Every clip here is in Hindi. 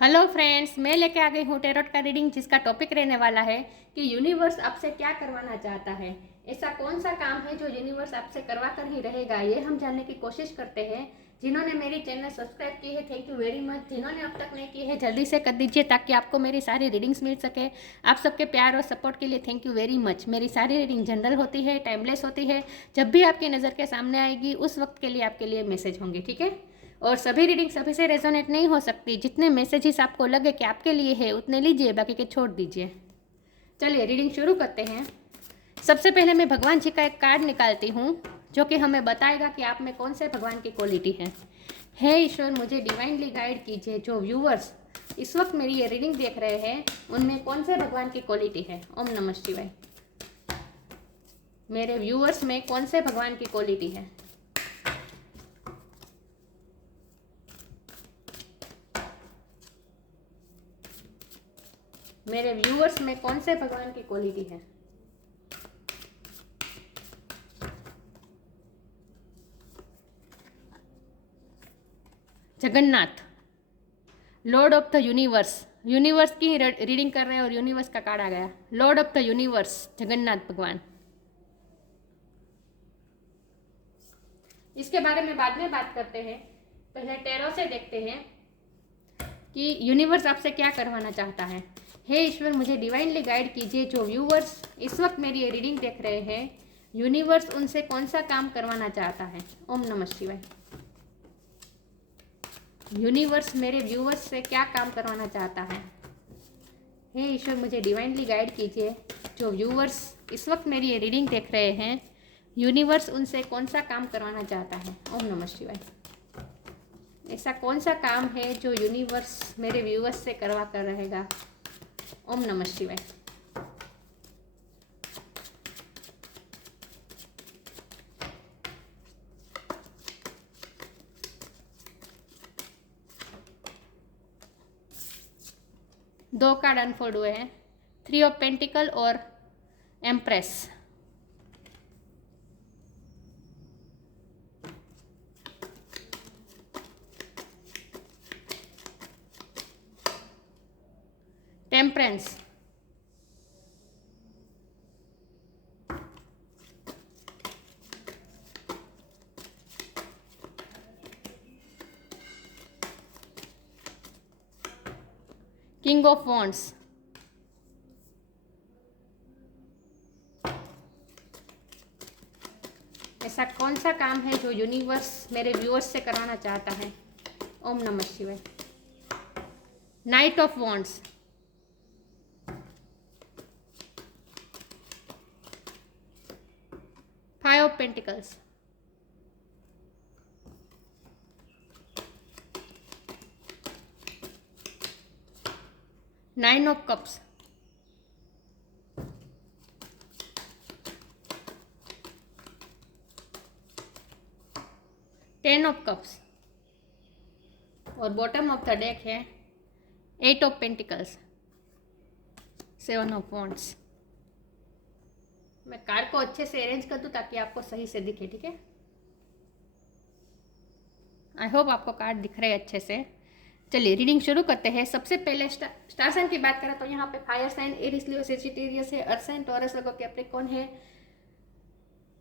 हेलो फ्रेंड्स, मैं लेके आ गई हूँ टेरोट का रीडिंग, जिसका टॉपिक रहने वाला है कि यूनिवर्स आपसे क्या करवाना चाहता है। ऐसा कौन सा काम है जो यूनिवर्स आपसे करवा कर ही रहेगा, ये हम जानने की कोशिश करते हैं। जिन्होंने मेरी चैनल सब्सक्राइब की है, थैंक यू वेरी मच। जिन्होंने अब तक नहीं की है, जल्दी से कर दीजिए ताकि आपको मेरी सारी रीडिंग्स मिल सके। आप सबके प्यार और सपोर्ट के लिए थैंक यू वेरी मच। मेरी सारी रीडिंग जनरल होती है, टाइमलेस होती है। जब भी आपकी नज़र के सामने आएगी उस वक्त के लिए आपके लिए मैसेज होंगे, ठीक है। और सभी रीडिंग सभी से रेजोनेट नहीं हो सकती। जितने मैसेजेस आपको लगे कि आपके लिए है उतने लीजिए, बाकी के छोड़ दीजिए। चलिए रीडिंग शुरू करते हैं। सबसे पहले मैं भगवान जी का एक कार्ड निकालती हूँ जो कि हमें बताएगा कि आप में कौन से भगवान की क्वालिटी है। हे ईश्वर, मुझे डिवाइनली गाइड कीजिए। जो व्यूअर्स इस वक्त मेरी ये रीडिंग देख रहे हैं उनमें कौन से भगवान की क्वालिटी है। ओम नमः शिवाय। मेरे व्यूअर्स में कौन से भगवान की क्वालिटी है। मेरे व्यूअर्स में कौन से भगवान की क्वालिटी है। Jagannath, Lord of the universe. Universe की रीडिंग कर रहे हैं और यूनिवर्स का कार्ड आ गया। Lord of the universe Jagannath भगवान। इसके बारे में बाद में बात करते हैं। पहले टेरो से देखते हैं कि यूनिवर्स आपसे क्या करवाना चाहता है। हे ईश्वर, मुझे डिवाइनली गाइड कीजिए। जो व्यूवर्स इस वक्त मेरी ये रीडिंग देख रहे हैं, यूनिवर्स उनसे कौन सा काम करवाना चाहता है। ओम नमः शिवाय। यूनिवर्स मेरे व्यूवर्स से क्या काम करवाना चाहता है। हे ईश्वर, मुझे डिवाइनली गाइड कीजिए। जो व्यूवर्स इस वक्त मेरी ये रीडिंग देख रहे हैं, यूनिवर्स उनसे कौन सा काम करवाना चाहता है। ओम नमः शिवाय। ऐसा कौन सा काम है जो यूनिवर्स मेरे व्यूवर्स से करवा कर रहेगा। ओम नमः शिवाय। दो कार्ड अनफोल्ड हुए हैं, 3 ऑफ पेंटिकल और empress. Temperance, king of wands, ऐसा कौन सा काम है जो यूनिवर्स मेरे व्यूअर्स से कराना चाहता है। ओम नमः शिवाय। Night of wands, 5 of pentacles, 9 of cups, 10 of cups और बॉटम ऑफ द डेक है 8 ऑफ पेंटिकल्स, 7 ऑफ वॉन्ड्स। मैं कार्ड को अच्छे से अरेंज कर दूं ताकि आपको सही से दिखे, ठीक है। आई होप आपको कार्ड दिख रहे हैं अच्छे से। चलिए रीडिंग शुरू करते हैं। सबसे पहले स्टार साइन की बात करें तो यहाँ पे fire sign Aries Leo Sagittarius है, earth sign Taurus Virgo Capricorn है,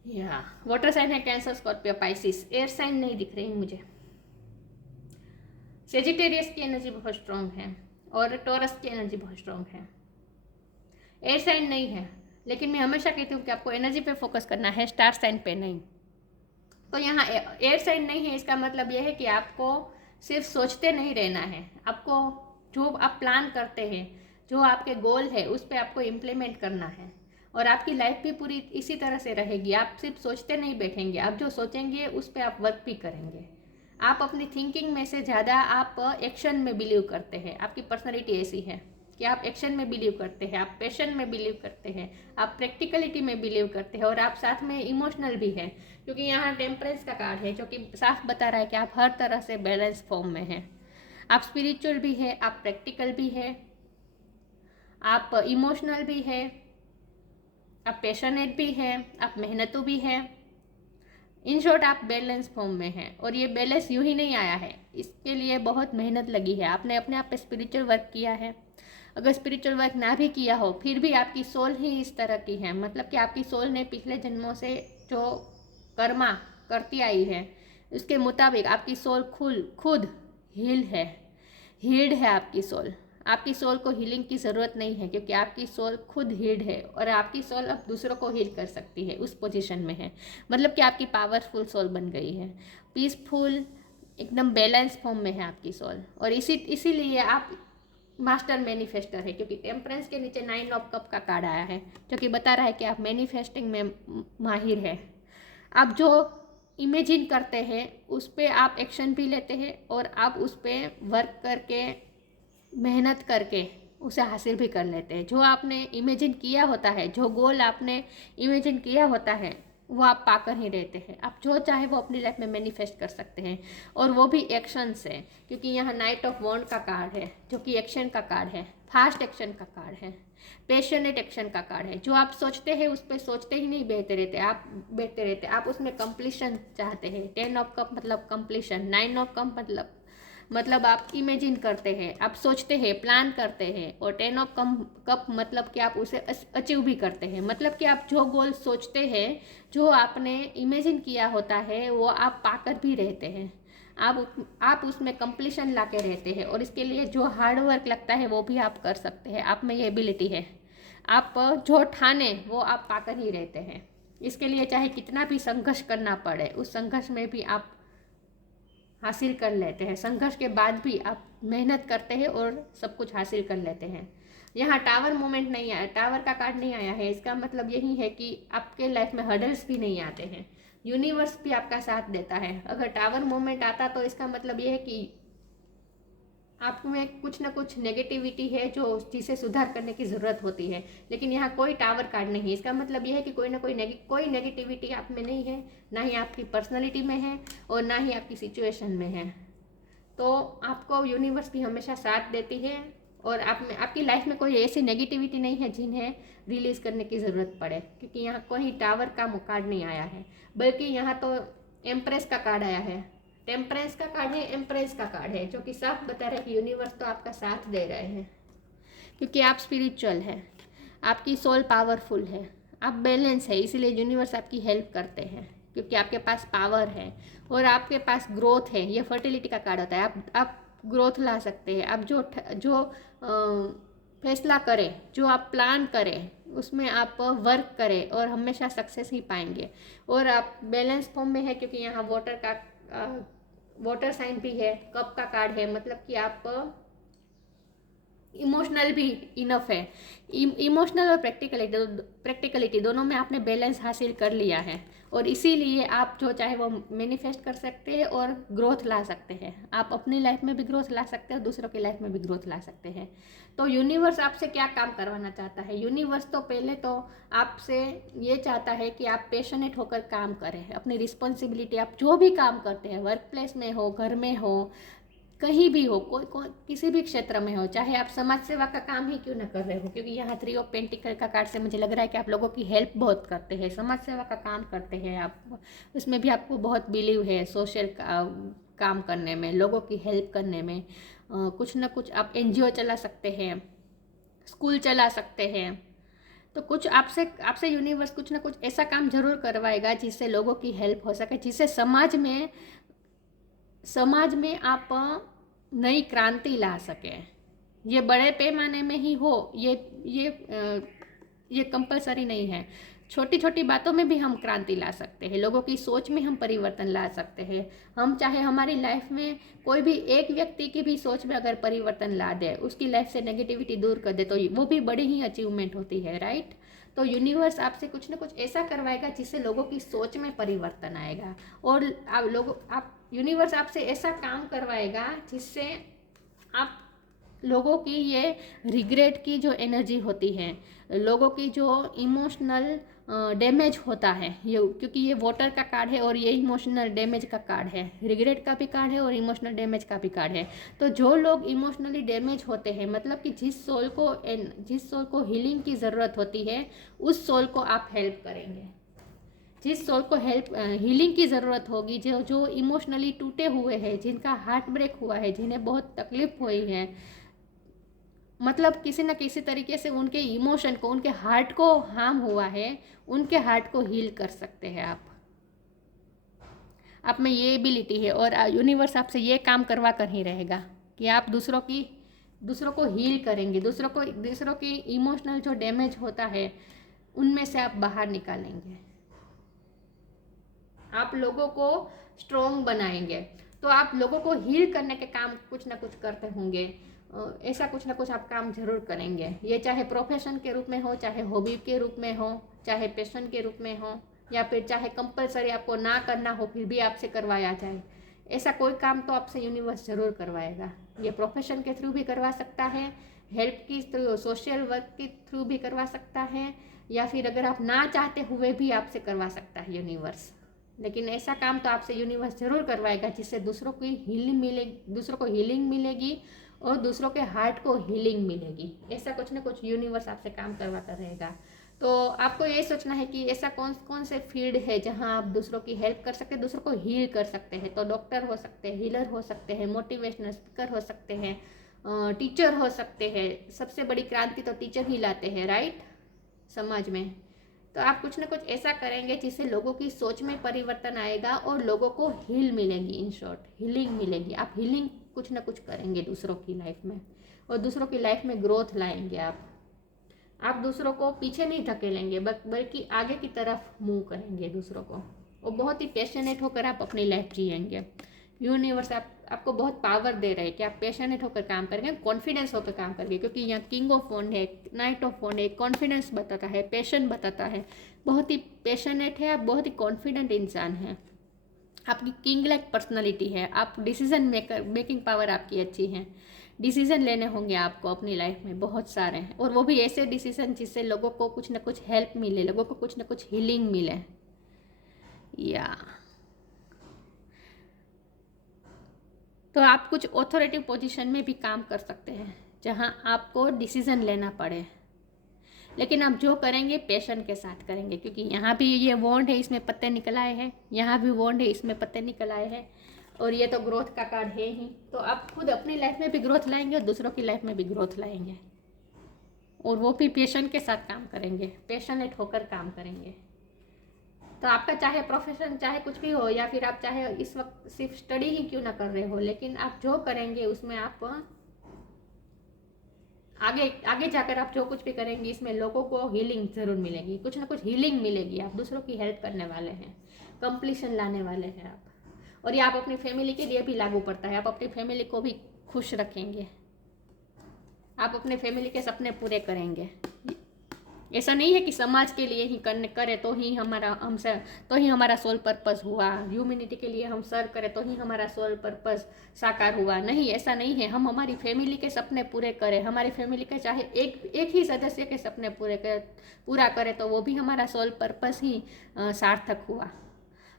या वाटर साइन है Cancer Scorpio Pisces. Air sign नहीं दिख रही मुझे। सेजिटेरियस की एनर्जी बहुत स्ट्रांग है और टॉरस की एनर्जी बहुत स्ट्रांग है। एयर साइन नहीं है, लेकिन मैं हमेशा कहती हूँ कि आपको एनर्जी पे फोकस करना है, स्टार साइन पे नहीं। तो यहाँ एयर साइन नहीं है, इसका मतलब यह है कि आपको सिर्फ सोचते नहीं रहना है। आपको जो आप प्लान करते हैं, जो आपके गोल है, उस पर आपको इम्प्लीमेंट करना है और आपकी लाइफ भी पूरी इसी तरह से रहेगी। आप सिर्फ सोचते नहीं बैठेंगे, आप जो सोचेंगे उस पर आप वर्क भी करेंगे। आप अपनी थिंकिंग में से ज़्यादा आप एक्शन में बिलीव करते हैं। आपकी पर्सनैलिटी ऐसी है कि आप एक्शन में बिलीव करते हैं, आप पैशन में बिलीव करते हैं, आप प्रैक्टिकलिटी में बिलीव करते हैं और आप साथ में इमोशनल भी हैं, क्योंकि यहाँ टेम्परेंस का कार्ड है जो कि साफ बता रहा है कि आप हर तरह से बैलेंस फॉर्म में हैं। आप स्पिरिचुअल भी है, आप प्रैक्टिकल भी है, आप इमोशनल भी है, आप पैशनेट भी है, आप मेहनतू भी है, इन शॉर्ट आप बैलेंस फॉर्म में हैं, और ये बैलेंस यूं ही नहीं आया है, इसके लिए बहुत मेहनत लगी है। आपने अपने आप पे स्पिरिचुअल वर्क किया है। अगर स्पिरिचुअल वर्क ना भी किया हो फिर भी आपकी सोल ही इस तरह की है, मतलब कि आपकी सोल ने पिछले जन्मों से जो कर्मा करती आई है उसके मुताबिक आपकी सोल खुद हील्ड है आपकी सोल। आपकी सोल को हीलिंग की ज़रूरत नहीं है, क्योंकि आपकी सोल खुद हील्ड है, और आपकी सोल अब दूसरों को हील कर सकती है, उस पोजीशन में है। मतलब कि आपकी पावरफुल सोल बन गई है, पीसफुल एकदम बैलेंस फॉर्म में है आपकी सोल। और इसीलिए आप मास्टर मैनिफेस्टर है, क्योंकि टेम्परेंस के नीचे 9 ऑफ कप का कार्ड आया है, जो कि बता रहा है कि आप मैनिफेस्टिंग में माहिर है। आप जो इमेजिन करते हैं उस पर आप एक्शन भी लेते हैं, और आप उस पर वर्क करके मेहनत करके उसे हासिल भी कर लेते हैं। जो आपने इमेजिन किया होता है, जो गोल आपने इमेजिन किया होता है, वो आप पाकर ही रहते हैं। आप जो चाहे वो अपनी लाइफ में मैनिफेस्ट कर सकते हैं, और वो भी एक्शन से, क्योंकि यहाँ नाइट ऑफ वॉन्ड का कार्ड है, जो कि एक्शन का कार्ड है, फास्ट एक्शन का कार्ड है, पैशनेट एक्शन का कार्ड है। जो आप सोचते हैं उस पर सोचते ही नहीं बैठते रहते, आप उसमें कंप्लीशन चाहते हैं। 10 ऑफ कप मतलब कंप्लीशन, 9 ऑफ कप मतलब आप इमेजिन करते हैं, आप सोचते हैं, प्लान करते हैं, और 10 ऑफ कप मतलब कि आप उसे अचीव भी करते हैं। मतलब कि आप जो गोल सोचते हैं, जो आपने इमेजिन किया होता है, वो आप पाकर भी रहते हैं। आप उसमें कंप्लीशन ला के रहते हैं, और इसके लिए जो हार्ड वर्क लगता है वो भी आप कर सकते हैं। आप में ये एबिलिटी है। आप जो ठाने वो आप पाकर ही रहते हैं। इसके लिए चाहे कितना भी संघर्ष करना पड़े, उस संघर्ष में भी आप हासिल कर लेते हैं। संघर्ष के बाद भी आप मेहनत करते हैं और सब कुछ हासिल कर लेते हैं। यहाँ टावर मोमेंट नहीं आया, टावर का कार्ड नहीं आया है। इसका मतलब यही है कि आपके लाइफ में हर्डल्स भी नहीं आते हैं, यूनिवर्स भी आपका साथ देता है। अगर टावर मोमेंट आता तो इसका मतलब ये है कि आप में कुछ ना कुछ नेगेटिविटी है जो जिसे सुधार करने की ज़रूरत होती है, लेकिन यहाँ कोई टावर कार्ड नहीं है। इसका मतलब यह है कि कोई ना कोई नेगेटिविटी आप में नहीं है, ना ही आपकी पर्सनालिटी में है और ना ही आपकी सिचुएशन में है। तो आपको यूनिवर्स भी हमेशा साथ देती है, और आप में आपकी लाइफ में कोई ऐसी नेगेटिविटी नहीं है जिन्हें रिलीज़ करने की ज़रूरत पड़े, क्योंकि यहाँ कोई टावर का कार्ड नहीं आया है, बल्कि यहाँ तो एम्प्रेस का कार्ड आया है। टेम्परेंस का कार्ड है, एम्प्रेस का कार्ड है, जो कि साफ बता रहा है कि यूनिवर्स तो आपका साथ दे रहे हैं, क्योंकि आप स्पिरिचुअल हैं, आपकी सोल पावरफुल है, आप बैलेंस है, इसीलिए यूनिवर्स आपकी हेल्प करते हैं, क्योंकि आपके पास पावर है और आपके पास ग्रोथ है। ये फर्टिलिटी का कार्ड होता है। आप ग्रोथ ला सकते हैं। आप जो फैसला करें, जो आप प्लान करें, उसमें आप वर्क करें और हमेशा सक्सेस ही पाएंगे। और आप बैलेंस फॉर्म में है, क्योंकि यहाँ वाटर साइन भी है, कप का कार्ड है, मतलब कि आप इमोशनल भी इनफ है। इमोशनल और प्रैक्टिकलिटी दोनों में आपने बैलेंस हासिल कर लिया है, और इसीलिए आप जो चाहे वो मैनिफेस्ट कर सकते हैं और ग्रोथ ला सकते हैं। आप अपनी लाइफ में भी ग्रोथ ला सकते हैं, दूसरों की लाइफ में भी ग्रोथ ला सकते हैं। तो यूनिवर्स आपसे क्या काम करवाना चाहता है? यूनिवर्स तो पहले तो आपसे ये चाहता है कि आप पैशनेट होकर काम करें, अपनी रिस्पॉन्सिबिलिटी, आप जो भी काम करते हैं, वर्क प्लेस में हो, घर में हो, कहीं भी हो, कोई किसी भी क्षेत्र में हो, चाहे आप समाज सेवा का काम ही क्यों ना कर रहे हो, क्योंकि यहाँ 3 ऑफ पेंटिकल का कार्ड से मुझे लग रहा है कि आप लोगों की हेल्प बहुत करते हैं, समाज सेवा का काम करते हैं आप, उसमें भी आपको बहुत बिलीव है, सोशल काम करने में, लोगों की हेल्प करने में। कुछ ना कुछ आप NGO चला सकते हैं, स्कूल चला सकते हैं। तो कुछ आपसे यूनिवर्स कुछ ना कुछ ऐसा काम जरूर करवाएगा जिससे लोगों की हेल्प हो सके, जिससे समाज में आप नई क्रांति ला सके। ये बड़े पैमाने में ही हो, ये कंपलसरी नहीं है। छोटी छोटी बातों में भी हम क्रांति ला सकते हैं, लोगों की सोच में हम परिवर्तन ला सकते हैं। हम चाहे हमारी लाइफ में कोई भी एक व्यक्ति की भी सोच में अगर परिवर्तन ला दे, उसकी लाइफ से नेगेटिविटी दूर कर दे, तो वो भी बड़ी ही अचीवमेंट होती है, राइट। तो यूनिवर्स आपसे कुछ ना कुछ ऐसा करवाएगा जिससे लोगों की सोच में परिवर्तन आएगा, और यूनिवर्स आपसे ऐसा काम करवाएगा जिससे आप लोगों की ये रिग्रेट की जो एनर्जी होती है, लोगों की जो इमोशनल डैमेज होता है, ये क्योंकि ये वाटर का कार्ड है और ये इमोशनल डैमेज का कार्ड है, रिग्रेट का भी कार्ड है और इमोशनल डैमेज का भी कार्ड है। तो जो लोग इमोशनली डैमेज होते हैं, मतलब कि जिस सोल को हीलिंग की ज़रूरत होती है, उस सोल को आप हेल्प करेंगे। जिस सोल को हीलिंग की ज़रूरत होगी, जो इमोशनली टूटे हुए हैं, जिनका हार्ट ब्रेक हुआ है, जिन्हें बहुत तकलीफ हुई है, मतलब किसी न किसी तरीके से उनके इमोशन को, उनके हार्ट को हार्म हुआ है, उनके हार्ट को हील कर सकते हैं आप में ये एबिलिटी है। और यूनिवर्स आपसे ये काम करवा कर ही रहेगा कि आप दूसरों को हील करेंगे, दूसरों की इमोशनल जो डैमेज होता है उनमें से आप बाहर निकालेंगे, आप लोगों को स्ट्रॉन्ग बनाएंगे। तो आप लोगों को हील करने के काम कुछ ना कुछ करते होंगे, ऐसा कुछ ना कुछ आप काम जरूर करेंगे। ये चाहे प्रोफेशन के रूप में हो, चाहे हॉबी के रूप में हो, चाहे पैशन के रूप में हो, या फिर चाहे कंपलसरी आपको ना करना हो फिर भी आपसे करवाया जाए, ऐसा कोई काम तो आपसे यूनिवर्स ज़रूर करवाएगा। ये प्रोफेशन के थ्रू भी करवा सकता है, हेल्प की थ्रू, सोशल वर्क के थ्रू भी करवा सकता है, या फिर अगर आप ना चाहते हुए भी आपसे करवा सकता है यूनिवर्स। लेकिन ऐसा काम तो आपसे यूनिवर्स ज़रूर करवाएगा जिससे दूसरों को हीलिंग मिलेगी और दूसरों के हार्ट को हीलिंग मिलेगी। ऐसा कुछ ना कुछ यूनिवर्स आपसे काम करवाता रहेगा। तो आपको ये सोचना है कि ऐसा कौन से फील्ड है जहां आप दूसरों की हेल्प कर सकते हैं, दूसरों को हील कर सकते हैं। तो डॉक्टर हो सकते हैं, हीलर हो सकते हैं, मोटिवेशनल स्पीकर हो सकते हैं, टीचर हो सकते हैं। सबसे बड़ी क्रांति तो टीचर ही लाते हैं, राइट, समाज में। तो आप कुछ ना कुछ ऐसा करेंगे जिससे लोगों की सोच में परिवर्तन आएगा और लोगों को हील मिलेगी, इन शॉर्ट हीलिंग मिलेगी। आप हीलिंग कुछ ना कुछ करेंगे दूसरों की लाइफ में, और दूसरों की लाइफ में ग्रोथ लाएंगे। आप दूसरों को पीछे नहीं धकेलेंगे, बल्कि आगे की तरफ मूव करेंगे दूसरों को, और बहुत ही पैशनेट होकर आप अपनी लाइफ जिएंगे। यूनिवर्स आपको बहुत पावर दे रहे हैं कि आप पैशनेट होकर काम करेंगे, कॉन्फिडेंस होकर काम करेंगे, क्योंकि यहाँ किंग ऑफ वॉन्ड है, नाइट ऑफ वॉन्ड है, कॉन्फिडेंस बताता है, पैशन बताता है। बहुत ही पैशनेट है आप, बहुत ही कॉन्फिडेंट इंसान है, आपकी किंग लाइक पर्सनैलिटी है, आप डिसीजन मेकिंग पावर आपकी अच्छी है। डिसीजन लेने होंगे आपको अपनी लाइफ में बहुत सारे हैं, और वो भी ऐसे डिसीजन जिससे लोगों को कुछ ना कुछ हेल्प मिले, लोगों को कुछ ना कुछ हीलिंग मिले। या तो आप कुछ ऑथोरिटी पोजीशन में भी काम कर सकते हैं जहां आपको डिसीजन लेना पड़े, लेकिन आप जो करेंगे पैशन के साथ करेंगे, क्योंकि यहाँ भी ये वॉन्ड है, इसमें पत्ते निकल आए हैं, यहाँ भी वॉन्ड है, इसमें पत्ते निकल आए हैं, और ये तो ग्रोथ का कार्ड है ही। तो आप खुद अपनी लाइफ में भी ग्रोथ लाएंगे और दूसरों की लाइफ में भी ग्रोथ लाएंगे, और वो भी पैशन के साथ काम करेंगे, पैशनेट होकर काम करेंगे। तो आपका चाहे प्रोफेशन चाहे कुछ भी हो, या फिर आप चाहे इस वक्त सिर्फ स्टडी ही क्यों ना कर रहे हो, लेकिन आप जो करेंगे उसमें आप आगे जाकर आप जो कुछ भी करेंगे इसमें लोगों को हीलिंग ज़रूर मिलेगी, कुछ ना कुछ हीलिंग मिलेगी। आप दूसरों की हेल्प करने वाले हैं, कंप्लीशन लाने वाले हैं आप, और ये आप अपनी फैमिली के लिए भी लागू पड़ता है। आप अपनी फैमिली को भी खुश रखेंगे, आप अपने फैमिली के सपने पूरे करेंगे। ऐसा नहीं है कि समाज के लिए ही करे तो ही हमारा सोल पर्पस हुआ, ह्यूमैनिटी के लिए हम सर्व करें तो ही हमारा सोल पर्पस साकार हुआ। नहीं, ऐसा नहीं है। हम हमारी फैमिली के सपने पूरे करें, हमारी फैमिली के चाहे एक ही सदस्य के सपने पूरा करें तो वो भी हमारा सोल पर्पस ही सार्थक हुआ।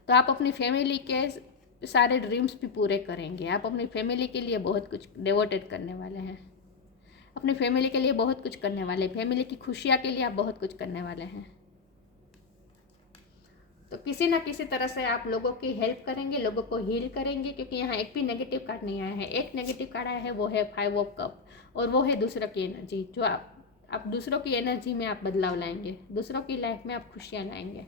तो आप अपनी फैमिली के सारे ड्रीम्स भी पूरे करेंगे। आप अपनी फैमिली के लिए बहुत कुछ डिवोटेड करने वाले हैं, अपनी फैमिली के लिए बहुत कुछ करने वाले हैं, फैमिली की खुशियाँ के लिए आप बहुत कुछ करने वाले हैं। तो किसी ना किसी तरह से आप लोगों की हेल्प करेंगे, लोगों को हील करेंगे, क्योंकि यहाँ एक भी नेगेटिव कार्ड नहीं आया है। एक नेगेटिव कार्ड आया है, वो है 5 ऑफ कप, और वो है दूसरों की एनर्जी। जो आप दूसरों की एनर्जी में आप बदलाव लाएंगे, दूसरों की लाइफ में आप खुशियाँ लाएंगे,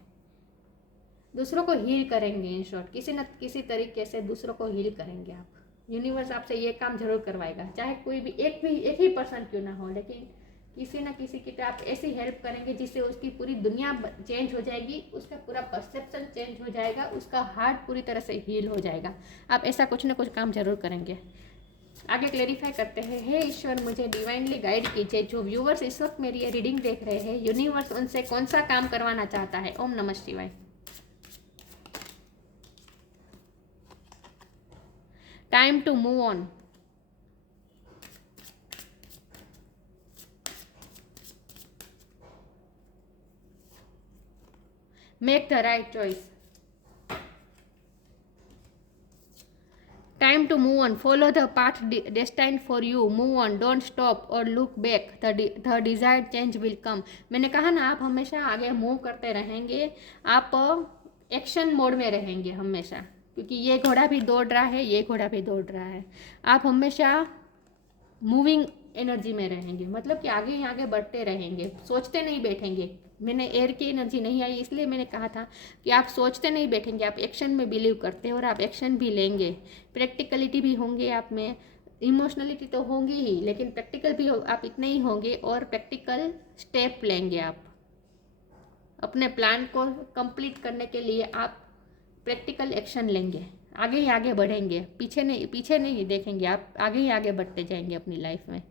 दूसरों को हील करेंगे। इन शॉर्ट किसी न किसी तरीके से दूसरों को हील करेंगे आप। यूनिवर्स आपसे ये काम जरूर करवाएगा, चाहे कोई भी एक ही पर्सन क्यों ना हो, लेकिन किसी ना किसी की आप ऐसी हेल्प करेंगे जिससे उसकी पूरी दुनिया चेंज हो जाएगी, उसका पूरा परसेप्शन चेंज हो जाएगा, उसका हार्ट पूरी तरह से हील हो जाएगा। आप ऐसा कुछ ना कुछ काम जरूर करेंगे। आगे क्लेरिफाई करते हैं। हे ईश्वर, मुझे डिवाइनली गाइड कीजिए। जो व्यूवर्स इस वक्त मेरी ये रीडिंग देख रहे हैं, यूनिवर्स उनसे कौन सा काम करवाना चाहता है। ओम नमः शिवाय। Time to move on. Make the right choice. Time to move on. Follow the path destined for you. Move on. Don't stop or look back. The desired change will come. मैंने कहा ना, आप हमेशा आगे मूव करते रहेंगे। आप एक्शन मोड में रहेंगे हमेशा, क्योंकि ये घोड़ा भी दौड़ रहा है, ये घोड़ा भी दौड़ रहा है। आप हमेशा मूविंग एनर्जी में रहेंगे, मतलब कि आगे ही आगे बढ़ते रहेंगे, सोचते नहीं बैठेंगे। मैंने एयर की एनर्जी नहीं आई इसलिए मैंने कहा था कि आप सोचते नहीं बैठेंगे, आप एक्शन में बिलीव करते हैं और आप एक्शन भी लेंगे। प्रैक्टिकलिटी भी होंगे आप में, इमोशनलिटी तो होंगी ही, लेकिन प्रैक्टिकल भी आप इतने ही होंगे और प्रैक्टिकल स्टेप लेंगे। आप अपने प्लान को कंप्लीट करने के लिए आप प्रैक्टिकल एक्शन लेंगे, आगे ही आगे बढ़ेंगे, पीछे नहीं देखेंगे, आप आगे ही आगे बढ़ते जाएंगे अपनी लाइफ में।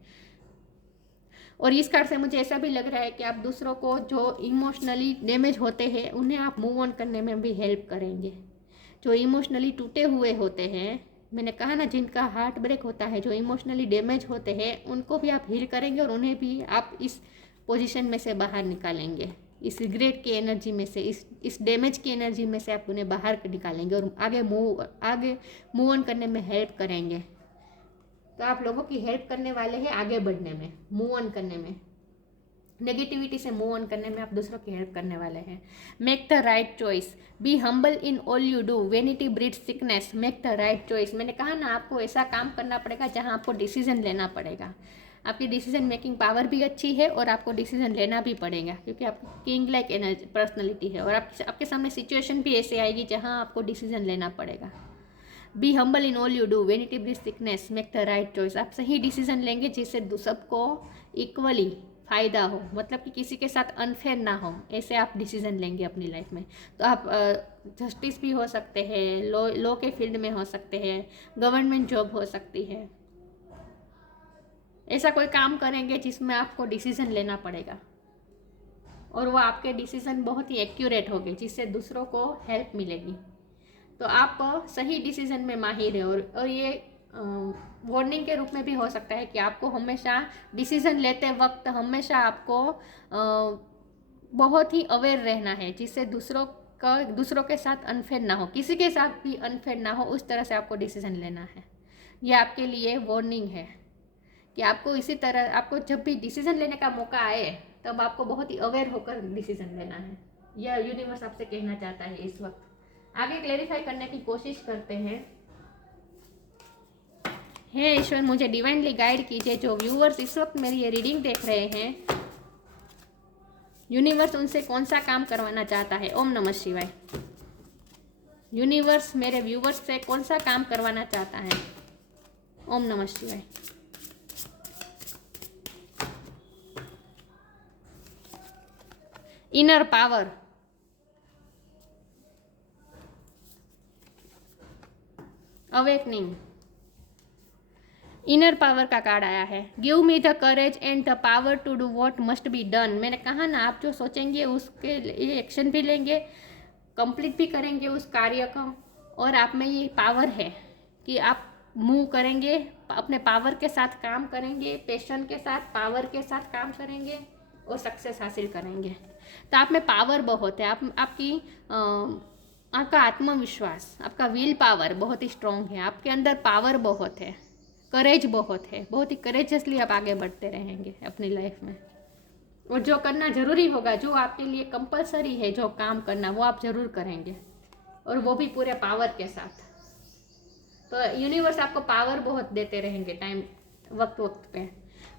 और इस कार्ड से मुझे ऐसा भी लग रहा है कि आप दूसरों को जो इमोशनली डैमेज होते हैं उन्हें आप मूव ऑन करने में भी हेल्प करेंगे। जो इमोशनली टूटे हुए होते हैं, मैंने कहा ना, जिनका हार्ट ब्रेक होता है, जो इमोशनली डैमेज होते हैं, उनको भी आप हील करेंगे और उन्हें भी आप इस पोजीशन में से बाहर निकालेंगे, इस रिग्रेट की एनर्जी में से, इस डैमेज की एनर्जी में से आप उन्हें बाहर निकालेंगे और आगे मूव ऑन करने में हेल्प करेंगे। तो आप लोगों की हेल्प करने वाले हैं आगे बढ़ने में, मूव ऑन करने में, नेगेटिविटी से मूव ऑन करने में आप दूसरों की हेल्प करने वाले हैं। Make the right choice, be humble in all you do, vanity breeds sickness, make the right choice. मैंने कहा ना, आपको ऐसा काम करना पड़ेगा जहां आपको डिसीजन लेना पड़ेगा। आपकी डिसीजन मेकिंग पावर भी अच्छी है और आपको डिसीजन लेना भी पड़ेगा, क्योंकि आपकी किंग लाइक एनर्जी पर्सनैलिटी है और आपके सामने सिचुएशन भी ऐसे आएगी जहाँ आपको डिसीजन लेना पड़ेगा। Be humble in all you do, vanity breeds sickness, make the right choice. आप सही डिसीजन लेंगे जिससे सबको इक्वली फ़ायदा हो, मतलब कि किसी के साथ अनफेयर ना हो, ऐसे आप डिसीजन लेंगे अपनी लाइफ में। तो आप जस्टिस भी हो सकते हैं, लॉ के फील्ड में हो सकते हैं, गवर्नमेंट जॉब हो सकती है, ऐसा कोई काम करेंगे जिसमें आपको डिसीजन लेना पड़ेगा और वो आपके डिसीजन बहुत ही एक्यूरेट होंगे, जिससे दूसरों को हेल्प मिलेगी। तो आप सही डिसीजन में माहिर है और ये वार्निंग के रूप में भी हो सकता है कि आपको हमेशा डिसीजन लेते वक्त हमेशा आपको बहुत ही अवेयर रहना है, जिससे दूसरों के साथ अनफेयर ना हो, किसी के साथ भी अनफेयर ना हो, उस तरह से आपको डिसीजन लेना है। यह आपके लिए वार्निंग है कि आपको इसी तरह, आपको जब भी डिसीजन लेने का मौका आए तब आपको बहुत ही अवेयर होकर डिसीजन लेना है। यह यूनिवर्स आपसे कहना चाहता है इस वक्त। आगे क्लेरिफाई करने की कोशिश करते हैं। हे ईश्वर, मुझे डिवाइनली गाइड कीजिए। जो व्यूअर्स इस वक्त मेरी ये रीडिंग देख रहे हैं, यूनिवर्स उनसे कौन सा काम करवाना चाहता है। ओम नमः शिवाय। यूनिवर्स मेरे व्यूअर्स से कौन सा काम करवाना चाहता है। ओम नमः शिवाय। Inner power, awakening, inner power का कार्ड आया है। Give me the courage and the power to do what must be done. मैंने कहा ना, आप जो सोचेंगे उसके लिए एक्शन भी लेंगे, कंप्लीट भी करेंगे उस कार्य को, और आप में ये पावर है कि आप मूव करेंगे, अपने पावर के साथ काम करेंगे, पैशन के साथ, पावर के साथ काम करेंगे और सक्सेस हासिल करेंगे। तो आप में पावर बहुत है, आपका आत्मविश्वास, आपका विल पावर बहुत ही स्ट्रॉन्ग है, आपके अंदर पावर बहुत है, करेज बहुत है, बहुत ही करेजसली आप आगे बढ़ते रहेंगे अपनी लाइफ में। और जो करना ज़रूरी होगा, जो आपके लिए कंपलसरी है, जो काम करना, वो आप ज़रूर करेंगे, और वो भी पूरे पावर के साथ। तो यूनिवर्स आपको पावर बहुत देते रहेंगे टाइम वक्त पे।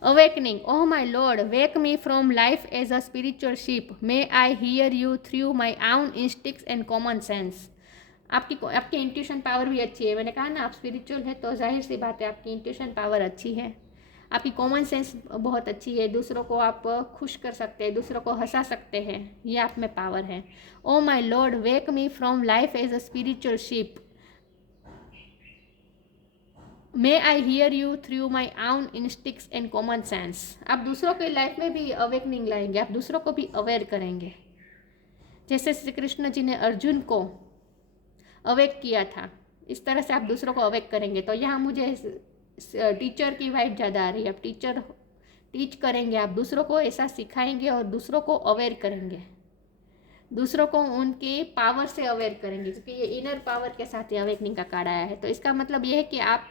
Awakening, oh my lord, wake me from life as a spiritual ship, may I hear you through my own instincts and common sense. आपकी इंट्यूशन पावर भी अच्छी है। मैंने कहा ना, आप स्पिरिचुअल है तो जाहिर सी बात है आपकी इंट्यूशन पावर अच्छी है, आपकी कॉमन सेंस बहुत अच्छी है, दूसरों को आप खुश कर सकते हैं, दूसरों को हंसा सकते हैं, ये आप में पावर है। Oh my lord, wake me from life as a spiritual ship, may I hear you through my own instincts and common sense. आप दूसरों के लाइफ में भी अवेकनिंग लाएंगे, आप दूसरों को भी अवेयर करेंगे, जैसे श्री कृष्ण जी ने अर्जुन को अवेक किया था, इस तरह से आप दूसरों को अवेक करेंगे। तो यहाँ मुझे टीचर की वाइब ज़्यादा आ रही है। आप टीच करेंगे, आप दूसरों को ऐसा सिखाएंगे और दूसरों को अवेयर करेंगे, दूसरों को उनकी पावर से अवेयर करेंगे, क्योंकि ये इनर पावर के साथ ही अवेकनिंग का कार्ड आया है। तो इसका मतलब ये है कि आप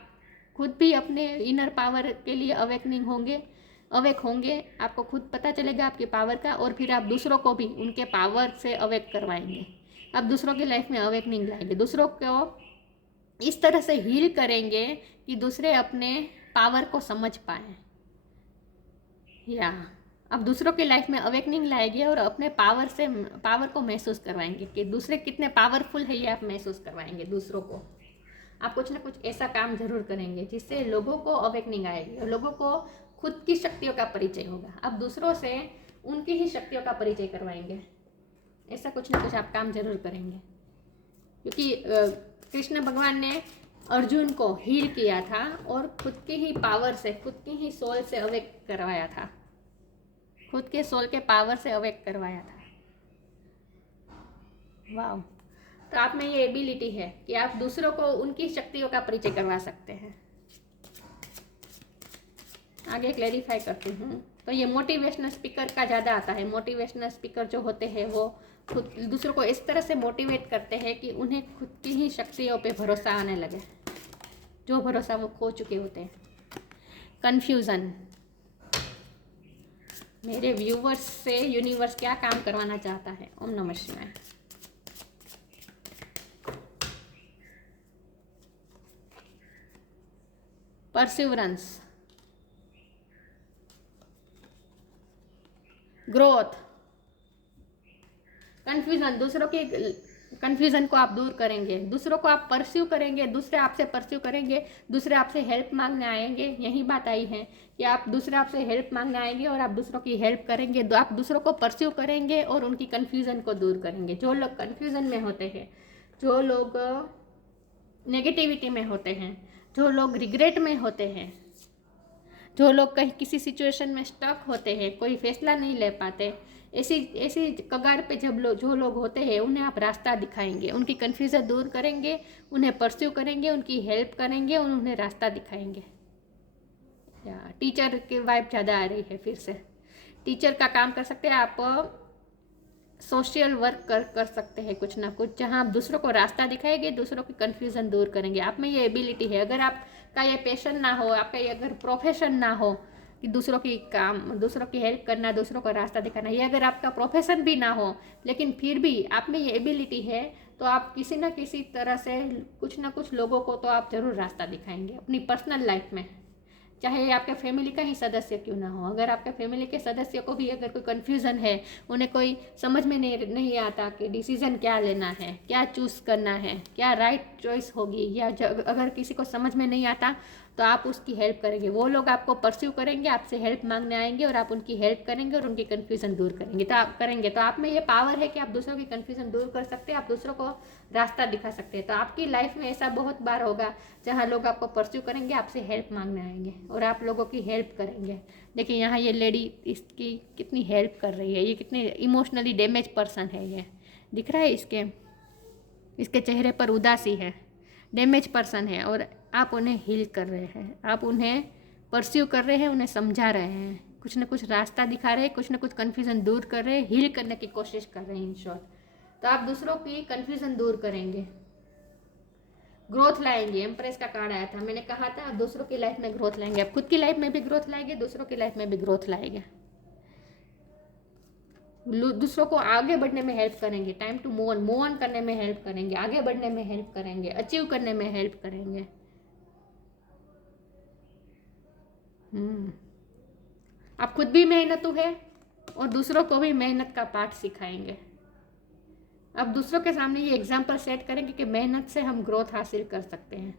खुद भी अपने इनर पावर के लिए अवेक होंगे, आपको खुद पता चलेगा आपकी पावर का, और फिर आप दूसरों को भी उनके पावर से अवेक करवाएंगे। आप दूसरों की लाइफ में अवेकनिंग लाएंगे, दूसरों को इस तरह से हील करेंगे कि दूसरे अपने पावर को समझ पाएँ। या आप दूसरों की लाइफ में अवेकनिंग लाएंगे और अपने पावर को महसूस करवाएंगे कि दूसरे कितने पावरफुल है, ये आप महसूस करवाएंगे दूसरों को। आप कुछ ना कुछ ऐसा काम जरूर करेंगे जिससे लोगों को अवेकनिंग आएगी और लोगों को खुद की शक्तियों का परिचय होगा। आप दूसरों से उनकी ही शक्तियों का परिचय करवाएंगे। ऐसा कुछ ना कुछ आप काम जरूर करेंगे, क्योंकि कृष्ण भगवान ने अर्जुन को हील किया था और खुद की ही पावर से, खुद की ही सोल से अवेक करवाया था, खुद के सोल के पावर से अवेक करवाया था। वाह। तो आप में ये एबिलिटी है कि आप दूसरों को उनकी शक्तियों का परिचय करवा सकते हैं। आगे क्लैरिफाई करती हूँ। तो ये मोटिवेशनल स्पीकर का ज़्यादा आता है। मोटिवेशनल स्पीकर जो होते हैं वो खुद दूसरों को इस तरह से मोटिवेट करते हैं कि उन्हें खुद की ही शक्तियों पे भरोसा आने लगे, जो भरोसा वो खो चुके होते हैं। कन्फ्यूज़न। मेरे व्यूवर्स से यूनिवर्स क्या काम करवाना चाहता है? ओम नमः शिवाय। Perseverance, growth, confusion. दूसरों की कन्फ्यूजन को आप दूर करेंगे, दूसरों को आप परस्यू करेंगे, दूसरे आपसे परस्यू करेंगे, दूसरे आपसे हेल्प मांगने आएंगे। यही बात आई है कि आप दूसरे आपसे हेल्प मांगने आएंगे और आप दूसरों की हेल्प करेंगे, आप दूसरों को परस्यू करेंगे और उनकी कन्फ्यूजन को दूर करेंगे। जो लोग कन्फ्यूजन में होते हैं, जो लोग नेगेटिविटी में होते हैं, जो लोग रिग्रेट में होते हैं, जो लोग कहीं किसी सिचुएशन में स्टक होते हैं, कोई फैसला नहीं ले पाते, ऐसी कगार पे जो लोग होते हैं उन्हें आप रास्ता दिखाएंगे, उनकी कन्फ्यूज़न दूर करेंगे, उन्हें परस्यू करेंगे, उनकी हेल्प करेंगे और उन्हें रास्ता दिखाएंगे। या टीचर की वाइब ज़्यादा आ रही है फिर से। टीचर का काम कर सकते हैं आप, सोशल वर्क कर सकते हैं कुछ ना कुछ, जहां आप दूसरों को रास्ता दिखाएंगे, दूसरों की कन्फ्यूज़न दूर करेंगे। आप में ये एबिलिटी है। अगर आपका ये पैशन ना हो, आपका ये अगर प्रोफेशन ना हो कि दूसरों की हेल्प करना, दूसरों को रास्ता दिखाना, ये अगर आपका प्रोफेशन भी ना हो, लेकिन फिर भी आप में ये एबिलिटी है, तो आप किसी ना किसी तरह से कुछ ना कुछ लोगों को तो आप ज़रूर रास्ता दिखाएंगे अपनी पर्सनल लाइफ में, चाहे आपके फैमिली का ही सदस्य क्यों ना हो। अगर आपके फैमिली के सदस्य को भी अगर कोई कन्फ्यूज़न है, उन्हें कोई समझ में नहीं आता कि डिसीज़न क्या लेना है, क्या चूज़ करना है, क्या राइट चॉइस होगी, या अगर किसी को समझ में नहीं आता तो आप उसकी हेल्प करेंगे। वो लोग आपको परस्यू करेंगे, आपसे हेल्प मांगने आएंगे और आप उनकी हेल्प करेंगे और उनकी कन्फ्यूज़न दूर करेंगे। तो आप में ये पावर है कि आप दूसरों की कन्फ्यूज़न दूर कर सकते हैं, आप दूसरों को रास्ता दिखा सकते हैं। तो आपकी लाइफ में ऐसा बहुत बार होगा जहाँ लोग आपको परस्यू करेंगे, आपसे हेल्प मांगने आएंगे और आप लोगों की हेल्प करेंगे। देखिए यहाँ ये लेडी इसकी कितनी हेल्प कर रही है, ये कितनी इमोशनली डैमेज पर्सन है। ये दिख रहा है इसके चेहरे पर उदासी है, डैमेज पर्सन है, और आप उन्हें हील कर रहे हैं, आप उन्हें परस्यू कर रहे हैं, उन्हें समझा रहे हैं, कुछ ना कुछ रास्ता दिखा रहे हैं, कुछ ना कुछ कन्फ्यूज़न दूर कर रहे हैं, हील करने की कोशिश कर रहे हैं इन शॉर्ट। तो आप दूसरों की कन्फ्यूज़न दूर करेंगे, ग्रोथ लाएंगे। एम्प्रेस का कार्ड आया था, मैंने कहा था आप दूसरों की लाइफ में ग्रोथ लाएंगे, आप खुद की लाइफ में भी ग्रोथ लाएंगे, दूसरों की लाइफ में भी ग्रोथ लाएंगे, दूसरों को आगे बढ़ने में हेल्प करेंगे, टाइम टू मूव ऑन करने में हेल्प करेंगे, आगे बढ़ने में हेल्प करेंगे, अचीव करने में हेल्प करेंगे। आप खुद भी मेहनतू है और दूसरों को भी मेहनत का पाठ सिखाएंगे। अब दूसरों के सामने ये एग्जाम्पल सेट करेंगे कि मेहनत से हम ग्रोथ हासिल कर सकते हैं,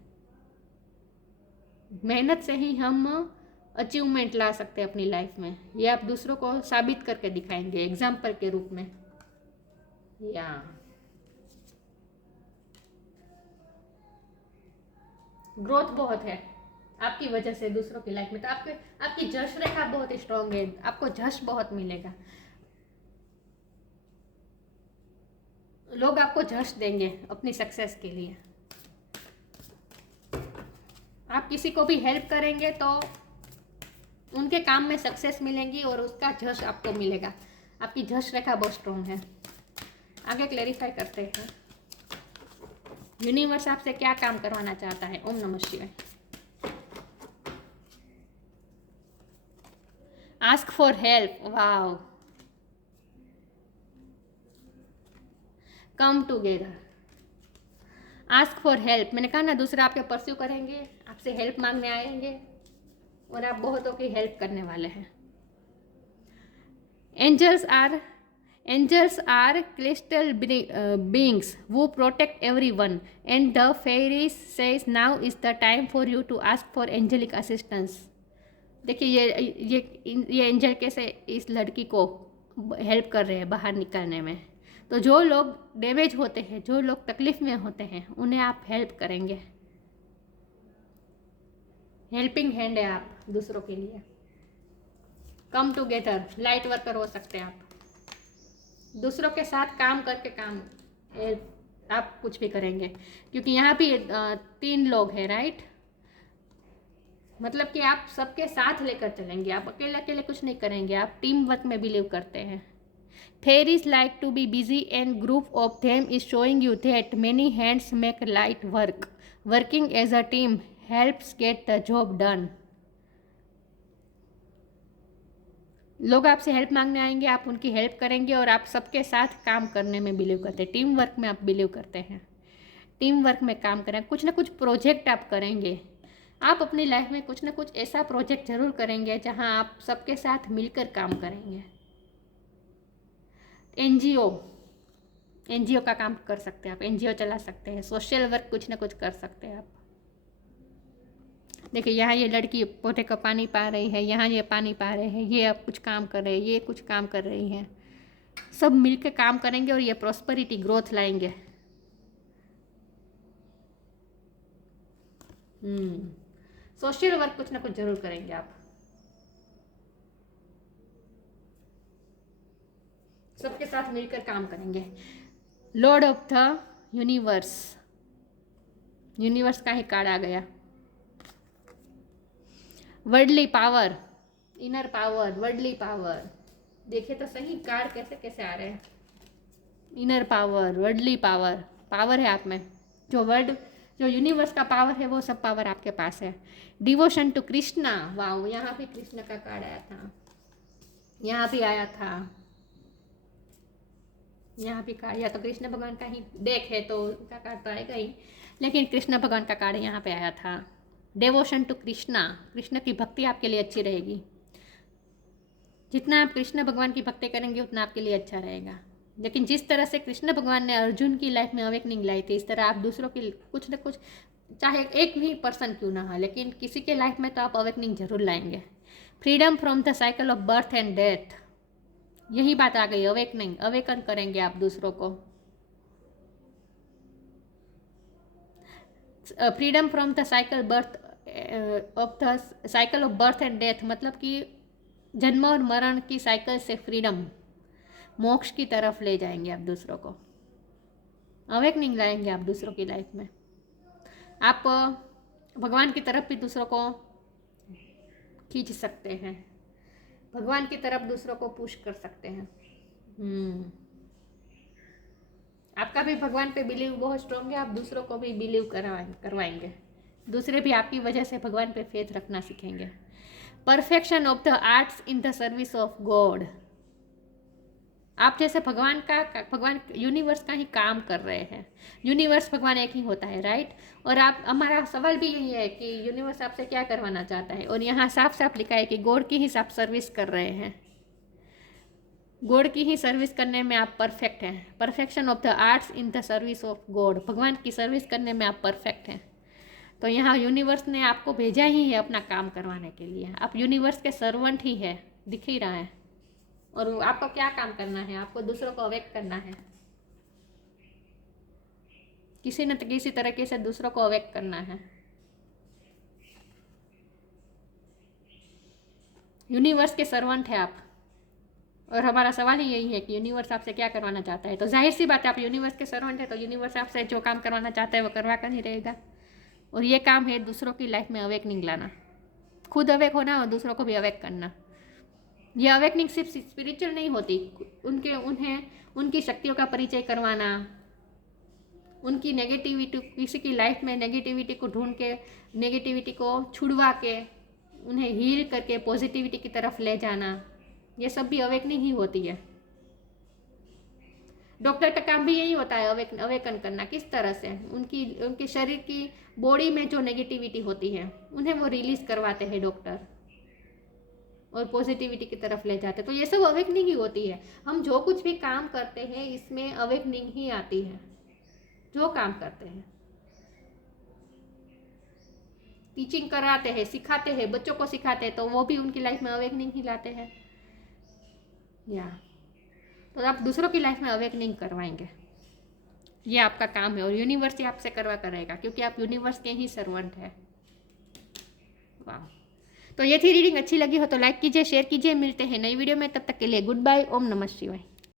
मेहनत से ही हम अचीवमेंट ला सकते हैं अपनी लाइफ में। ये आप दूसरों को साबित करके दिखाएंगे एग्जाम्पल के रूप में। या ग्रोथ बहुत है आपकी वजह से दूसरों की लाइफ में। तो आपकी जश रेखा बहुत स्ट्रांग है, आपको जश बहुत मिलेगा, लोग आपको जश देंगे अपनी सक्सेस के लिए। आप किसी को भी हेल्प करेंगे तो उनके काम में सक्सेस मिलेंगी और उसका जश आपको मिलेगा। आपकी जश रेखा बहुत स्ट्रांग है। आगे क्लैरिफाई करते हैं यूनिवर्स आपसे क्या काम करवाना चाहता है। ओम नमः शिवाय। Ask for help. Wow, come together, ask for help. मैंने कहा ना दूसरा आपके परस्यू करेंगे, आपसे हेल्प मांगने आएंगे और आप बहुतों की हेल्प करने वाले हैं। Angels are crystal beings who protect everyone, and the fairies says now is the time for you to ask for angelic assistance। देखिए ये एंजल कैसे इस लड़की को हेल्प कर रहे हैं बाहर निकलने में। तो जो लोग डैमेज होते हैं, जो लोग तकलीफ में होते हैं, उन्हें आप हेल्प करेंगे। हेल्पिंग हैंड है आप दूसरों के लिए। कम टुगेदर, लाइट वर्कर हो सकते हैं आप, दूसरों के साथ काम करके आप कुछ भी करेंगे, क्योंकि यहाँ भी 3 लोग हैं, राइट। मतलब कि आप सबके साथ लेकर चलेंगे, आप अकेले अकेले कुछ नहीं करेंगे, आप टीम वर्क में बिलीव करते हैं। Fairies like to be busy and group of them is showing you that many hands make light work. Working as a team helps get the job done। लोग आपसे हेल्प मांगने आएंगे, आप उनकी हेल्प करेंगे और आप सबके साथ काम करने में बिलीव करते हैं, टीम वर्क में आप बिलीव करते हैं। टीम वर्क में काम करें, कुछ ना कुछ प्रोजेक्ट आप करेंगे। आप अपनी लाइफ में कुछ ना कुछ ऐसा प्रोजेक्ट जरूर करेंगे जहां आप सबके साथ मिलकर काम करेंगे। एनजीओ का काम कर सकते हैं आप, एनजीओ चला सकते हैं, सोशल वर्क कुछ ना कुछ कर सकते हैं आप। देखिए यहाँ ये लड़की पौधे का पानी पा रही है, यहाँ ये पानी पा रहे हैं, ये अब कुछ काम कर रहे हैं, ये कुछ काम कर रही हैं। सब मिलकर काम करेंगे और ये प्रॉस्पेरिटी ग्रोथ लाएंगे। सोशल वर्क कुछ ना कुछ जरूर करेंगे आप, सबके साथ मिलकर काम करेंगे। Lord of the universe, universe का ही कार्ड आ गया। Worldly power, inner power, worldly power, देखिए तो सही कार्ड कैसे कैसे आ रहे हैं। Inner power, worldly power, power है आप में, जो यूनिवर्स का पावर है वो सब पावर आपके पास है। डिवोशन टू कृष्णा, वाओ, यहाँ भी कृष्ण का कार्ड आया था, यहाँ भी आया था, यहाँ भी कार्ड, या तो कृष्ण भगवान का ही देख है तो उनका कार्ड तो आएगा ही, लेकिन कृष्ण भगवान का कार्ड यहाँ पे आया था। डिवोशन टू कृष्णा, कृष्ण की भक्ति आपके लिए अच्छी रहेगी। जितना आप कृष्ण भगवान की भक्ति करेंगे उतना आपके लिए अच्छा रहेगा। लेकिन जिस तरह से कृष्ण भगवान ने अर्जुन की लाइफ में अवेकनिंग लाई थी, इस तरह आप दूसरों की कुछ न कुछ, चाहे एक भी पर्सन क्यों ना हो, लेकिन किसी के लाइफ में तो आप अवेकनिंग जरूर लाएंगे। Freedom from the cycle of birth and death, यही बात आ गई, अवेकनिंग, अवेकन करेंगे आप दूसरों को। Freedom from the cycle of birth and death, मतलब कि जन्म और मरण की साइकिल से फ्रीडम, मोक्ष की तरफ ले जाएंगे आप दूसरों को, अवेकनिंग लाएंगे आप दूसरों की लाइफ में। आप भगवान की तरफ भी दूसरों को खींच सकते हैं, भगवान की तरफ दूसरों को पुश कर सकते हैं। आपका भी भगवान पे बिलीव बहुत स्ट्रॉन्ग है, आप दूसरों को भी बिलीव करवाएंगे, दूसरे भी आपकी वजह से भगवान पे फेथ रखना सीखेंगे। Perfection of the arts in the service of God, आप जैसे भगवान यूनिवर्स का ही काम कर रहे हैं। यूनिवर्स भगवान एक ही होता है, राइट। और आप, हमारा सवाल भी यही है कि यूनिवर्स आपसे क्या करवाना चाहता है, और यहाँ साफ साफ लिखा है कि गॉड की ही आप सर्विस कर रहे हैं, गॉड की ही सर्विस करने में आप परफेक्ट हैं। Perfection of the arts in the service of God, भगवान की सर्विस करने में आप परफेक्ट हैं। तो यहाँ यूनिवर्स ने आपको भेजा ही है अपना काम करवाने के लिए, आप यूनिवर्स के सर्वेंट ही है, दिख ही रहा है। और आपको क्या काम करना है, आपको दूसरों को अवेक करना है, किसी न किसी तरीके से दूसरों को अवेक करना है। यूनिवर्स के सर्वेंट है आप, और हमारा सवाल ही यही है कि यूनिवर्स आपसे क्या करवाना चाहता है। तो जाहिर सी बात है, आप यूनिवर्स के सर्वेंट है तो यूनिवर्स आपसे जो काम करवाना चाहता है वो करवा कर ही रहेगा। और ये काम है दूसरों की लाइफ में अवेकनिंग लाना, खुद अवेक होना और दूसरों को भी अवेक करना। ये अवेकनिंग सिर्फ स्पिरिचुअल नहीं होती, उन्हें उनकी शक्तियों का परिचय करवाना, उनकी नेगेटिविटी, किसी की लाइफ में नेगेटिविटी को ढूंढ के, नेगेटिविटी को छुड़वा के उन्हें हील करके पॉजिटिविटी की तरफ ले जाना, ये सब भी अवेकनिंग ही होती है। डॉक्टर का काम भी यही होता है, अवेकन करना। किस तरह से उनके शरीर की बॉडी में जो नेगेटिविटी होती है उन्हें वो रिलीज करवाते हैं डॉक्टर और पॉजिटिविटी की तरफ ले जाते हैं। तो ये सब अवेकनिंग ही होती है। हम जो कुछ भी काम करते हैं इसमें अवेकनिंग ही आती है। जो काम करते हैं, टीचिंग कराते हैं, सिखाते हैं, बच्चों को सिखाते हैं, तो वो भी उनकी लाइफ में अवेकनिंग ही लाते हैं। तो आप दूसरों की लाइफ में अवेकनिंग करवाएंगे, ये आपका काम है और यूनिवर्स ही आपसे करवा करेगा, क्योंकि आप यूनिवर्स के ही सर्वेंट है। वाह। तो ये थी रीडिंग। अच्छी लगी हो तो लाइक कीजिए, शेयर कीजिए। मिलते हैं नई वीडियो में, तब तक के लिए गुड बाय। ओम नमः शिवाय।